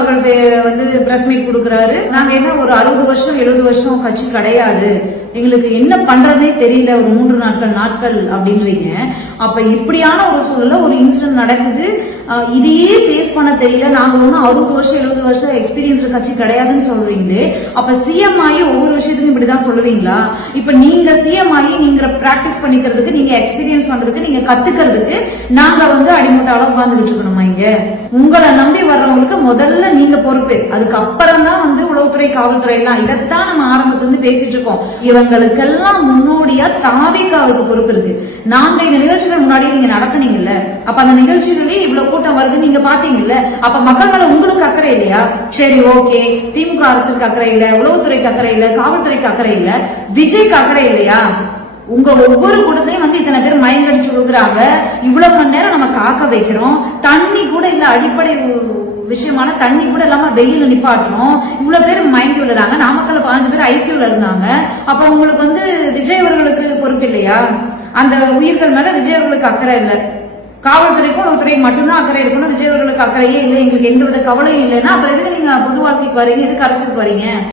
அவர்கள் வந்து press meet கொடுக்கறாரு. நாங்க என்ன ஒரு 60 வருஷம் 70 வருஷம் கட்சி கிடையாது, எங்களுக்கு என்ன பண்றதே தெரியல, ஒரு 3 நாட்கள் அப்படின்றீங்க. அப்ப இப்படியான ஒரு சூழல்ல ஒரு இன்சிடென்ட் நடக்குது, இதையே ஃபேஸ் பண்ண தெரியல. நாங்க ஒன்னும் 60 வருஷம் 70 வருஷம் எக்ஸ்பீரியன்ஸ் கட்சி கிடையாதுன்னு சொல்றீங்களே, அப்ப சிஎம் ஆகி ஒவ்வொரு விஷயத்துக்கும் இப்படிதான் சொல்லுவீங்களா? இப்ப நீங்க சிஎம் ஆகி நீங்க பிராக்டிஸ் பண்ணிக்கிறதுக்கு, நீங்க எக்ஸ்பீரியன்ஸ் பண்றதுக்கு, நீங்க கத்துக்கிறதுக்கு நாங்க வந்து அடிமட்டால உட்கார்ந்துகிட்டு இருக்கணுமா? இங்க உங்களை நம்பி வர்றவங்களுக்கு முதல்ல நீங்க பொறுப்பு, அதுக்கப்புறம் தான் வந்து உளவுத்துறை காவல்துறை எல்லாம். இதைத்தான் நம்ம ஆரம்பத்துல இருந்து பேசிட்டு இருக்கோம். இவங்களுக்கெல்லாம் முன்னோடியா தாவேகாவுக்கு பொறுப்பு இருக்கு. நாங்க இந்த நிகழ்ச்சிகள் முன்னாடி நீங்க நடத்தினீங்கல்ல, அப்ப அந்த நிகழ்ச்சிகளே இவ்வளவு கூட்டம் வருது நீங்க பாத்தீங்கல்ல, அப்ப மக்கள் மேல உங்களுக்கு அக்கறை இல்லையா? சரி, ஓகே, திமுக அரசுக்கு அக்கறை இல்ல, உளவுத்துறைக்கு அக்கறை இல்ல, காவல்துறைக்கு அக்கறை இல்ல, விஜய்க்கு அக்கறை இல்லையா? உங்க ஒவ்வொரு கூட்டத்தையும் வந்து இத்தனை பேர் மயங்கடிச்சு கொடுக்குறாங்க, இவ்வளவு மணி நேரம் நம்ம காக்க வைக்கிறோம், தண்ணி கூட இல்ல, அடிப்படை விஷயமான தண்ணி கூட இல்லாம வெயில நிப்பாட்டுறோம், இவ்வளவு பேர் மயங்கி விடுறாங்க. நாமக்கல்ல 15 பேர் ஐசியூல இருந்தாங்க. அப்ப உங்களுக்கு வந்து விஜய் அவர்களுக்கு பொறுப்பு இல்லையா? அந்த உயிர்கள் மேல விஜய் அவர்களுக்கு அக்கறை இல்ல, காவல்துறைக்கும் உளவுத்துறைக்கு மட்டும்தான் அக்கறை இருக்கணும், விஜய் அவர்களுக்கு அக்கறையே இல்லை, எங்களுக்கு எந்தவித கவலையும் இல்லைன்னா அப்புறம் எதுக்கு நீங்க பொது வாழ்க்கைக்கு வரீங்க, எதுக்கு அரசுக்கு வரீங்க?